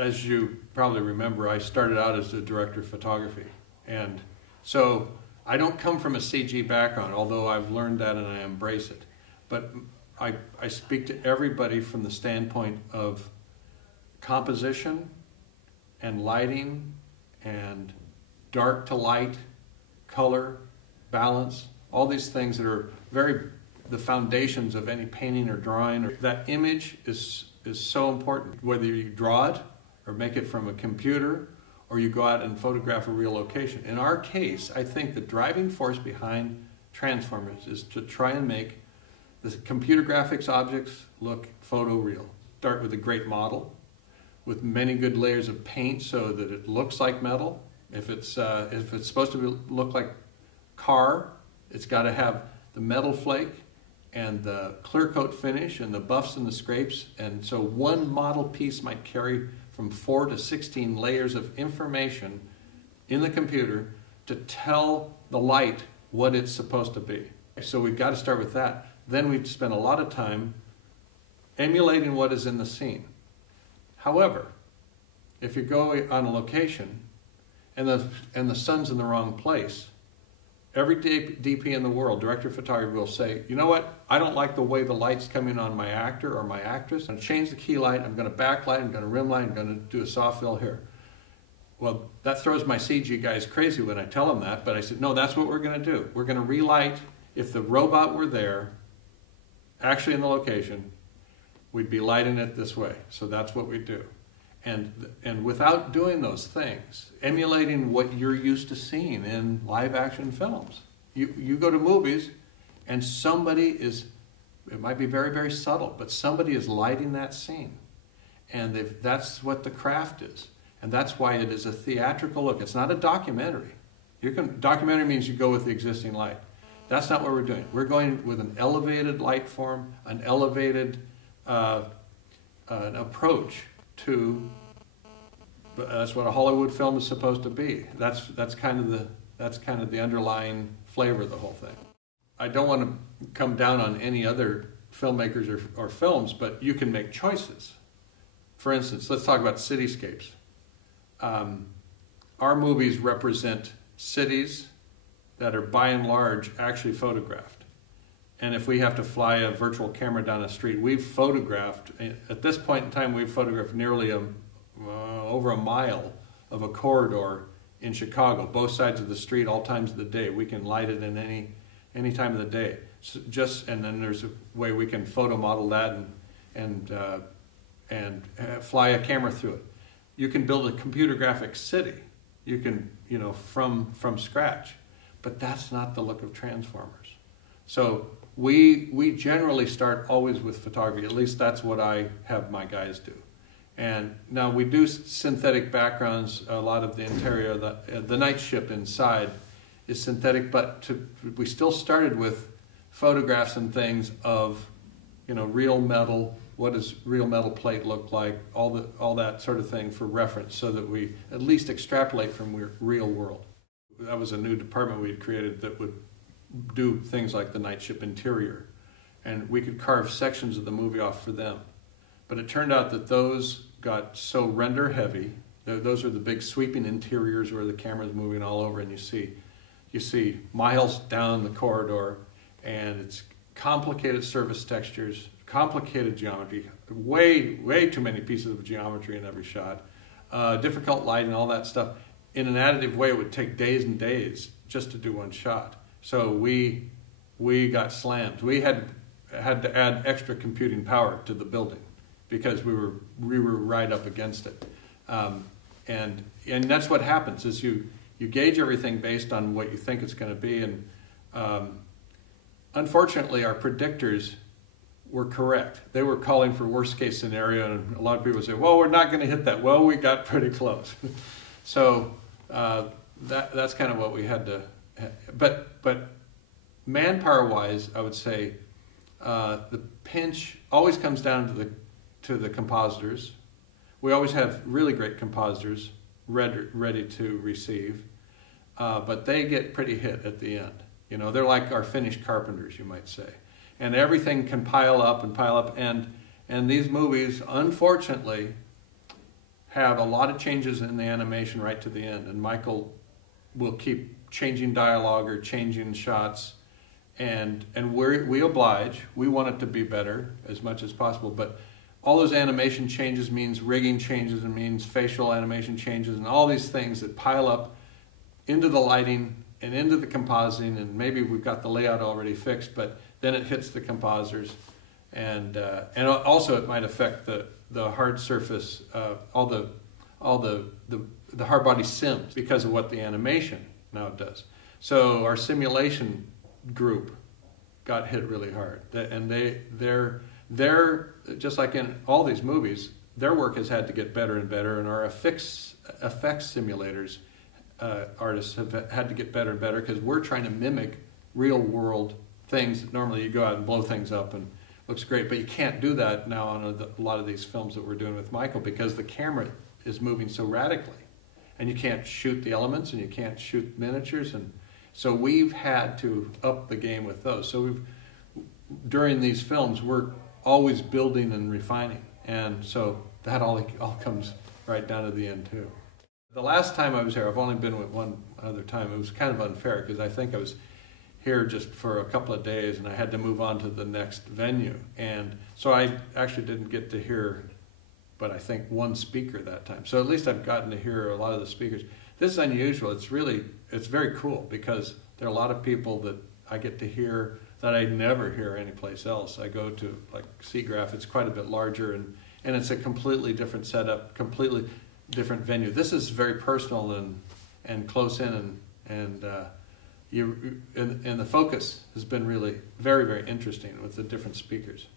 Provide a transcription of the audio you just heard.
as you probably remember, I started out as a director of photography. And so I don't come from a CG background, although I've learned that and I embrace it. But I speak to everybody from the standpoint of composition and lighting and dark to light, color, balance, all these things that are the foundations of any painting or drawing. That image is so important, whether you draw it or make it from a computer or you go out and photograph a real location. In our case, I think the driving force behind Transformers is to try and make the computer graphics objects look photoreal. Start with a great model with many good layers of paint so that it looks like metal. If it's supposed to look like car, it's got to have the metal flake and the clear coat finish and the buffs and the scrapes. And so one model piece might carry from 4 to 16 layers of information in the computer to tell the light what it's supposed to be. So we've got to start with that. Then we spend a lot of time emulating what is in the scene. However, if you go on a location and the sun's in the wrong place, every DP in the world, director of photography, will say, you know what, I don't like the way the light's coming on my actor or my actress. I'm going to change the key light, I'm going to backlight, I'm going to rim light, I'm going to do a soft fill here. Well, that throws my CG guys crazy when I tell them that, but I said, no, that's what we're going to do. We're going to relight. If the robot were there, actually in the location, we'd be lighting it this way. So that's what we do. And without doing those things, emulating what you're used to seeing in live action films. You go to movies and somebody is, it might be very, very subtle, but somebody is lighting that scene. And that's what the craft is. And that's why it is a theatrical look. It's not a documentary. Documentary means you go with the existing light. That's not what we're doing. We're going with an elevated light form, an elevated an approach to. That's what a Hollywood film is supposed to be. That's kind of the underlying flavor of the whole thing. I don't want to come down on any other filmmakers or films, but you can make choices. For instance, let's talk about cityscapes. Our movies represent cities that are by and large actually photographed. And if we have to fly a virtual camera down a street, we've photographed, at this point in time, we've photographed nearly over a mile of a corridor in Chicago, both sides of the street, all times of the day. We can light it in any time of the day. So and then there's a way we can photo model that and fly a camera through it. You can build a computer graphic city. You can, from scratch. But that's not the look of Transformers. So we generally start always with photography. At least that's what I have my guys do. And now we do synthetic backgrounds. A lot of the interior, the night ship inside is synthetic, but we still started with photographs and things of, real metal. What does real metal plate look like? All that sort of thing for reference, so that we at least extrapolate from real world. That was a new department we had created that would do things like the night ship interior, and we could carve sections of the movie off for them. But it turned out that those got so render heavy. Those are the big sweeping interiors where the camera's moving all over, and you see miles down the corridor, and it's complicated surface textures, complicated geometry, way too many pieces of geometry in every shot, difficult lighting, all that stuff. In an additive way, it would take days and days just to do one shot. So we got slammed. We had to add extra computing power to the building because we were right up against it. And that's what happens is you gauge everything based on what you think it's going to be. And unfortunately, our predictors were correct. They were calling for worst case scenario, and a lot of people say, well, we're not going to hit that. Well, we got pretty close. So that's kind of what we had to, but manpower wise, I would say the pinch always comes down to the compositors. We always have really great compositors ready to receive, but they get pretty hit at the end. They're like our finished carpenters, you might say. And everything can pile up, and these movies, unfortunately, have a lot of changes in the animation right to the end, and Michael will keep changing dialogue or changing shots, and we oblige. We want it to be better as much as possible, but all those animation changes means rigging changes and means facial animation changes and all these things that pile up into the lighting and into the compositing, and maybe we've got the layout already fixed, but then it hits the composers, and also it might affect the hard surface, all the hard body sims because of what the animation now does. So our simulation group got hit really hard, and they're just like in all these movies, their work has had to get better and better, and our effects simulators artists have had to get better and better because we're trying to mimic real world things that normally you go out and blow things up and looks great, but you can't do that now on a lot of these films that we're doing with Michael because the camera is moving so radically, and you can't shoot the elements and you can't shoot miniatures, and so we've had to up the game with those. So during these films we're always building and refining, and so that all comes right down to the end too. The last time I was here, I've only been with one other time. It was kind of unfair because I think I was here just for a couple of days and I had to move on to the next venue, and so I actually didn't get to hear but I think one speaker that time. So at least I've gotten to hear a lot of the speakers. This is unusual. It's very cool because there are a lot of people that I get to hear that I never hear anyplace else. I go to like SIGGRAPH, it's quite a bit larger, and it's a completely different setup, completely different venue. This is very personal and close in, and the focus has been really very, very interesting with the different speakers.